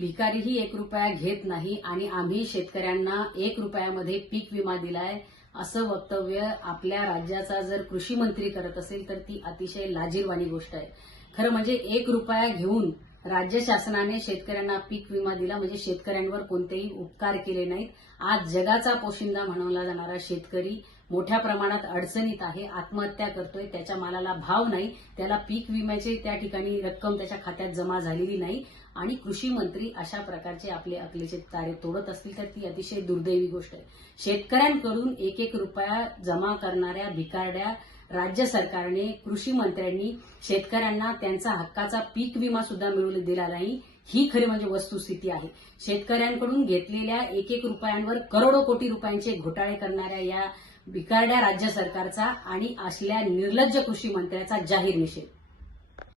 भिकारीही एक रुपया घेत नाही आणि आम्ही शेतकऱ्यांना एक रुपयामध्ये पीक विमा दिलाय असं वक्तव्य आपल्या राज्याचा जर कृषी मंत्री करत असेल तर ती अतिशय लाजीरवाणी गोष्ट आहे. खरं म्हणजे एक रुपया घेऊन राज्य शासनाने शेतकऱ्यांना पीक विमा दिला म्हणजे शेतकऱ्यांवर कोणतेही उपकार केले नाहीत. आज जगाचा पोशिंदा म्हणवला जाणारा शेतकरी मोठ्या प्रमाणात अडचणीत आहे आत्महत्या करतोय त्याच्या मालाला भाव नाही त्याला पीक विम्याची त्या ठिकाणी रक्कम त्याच्या खात्यात जमा झालेली नाही आणि कृषी मंत्री अशा प्रकारचे आपले अकलेचे तारे तोडत असतील तर ती अतिशय दुर्दैवी गोष्ट आहे. शेतकऱ्यांकडून एक एक रुपया जमा करणाऱ्या भिकारड्या राज्य सरकारने कृषी मंत्र्यांनी शेतकऱ्यांना त्यांचा हक्काचा पीक विमा सुद्धा मिळवून दिला नाही. ही खरी म्हणजे वस्तुस्थिती आहे. शेतकऱ्यांकडून घेतलेल्या एक एक रुपयांवर करोडो कोटी रुपयांचे घोटाळे करणाऱ्या या भिकारड्या राज्य सरकारचा आणि असल्या निर्लज्ज कृषी मंत्र्याचा जाहीर निषेध.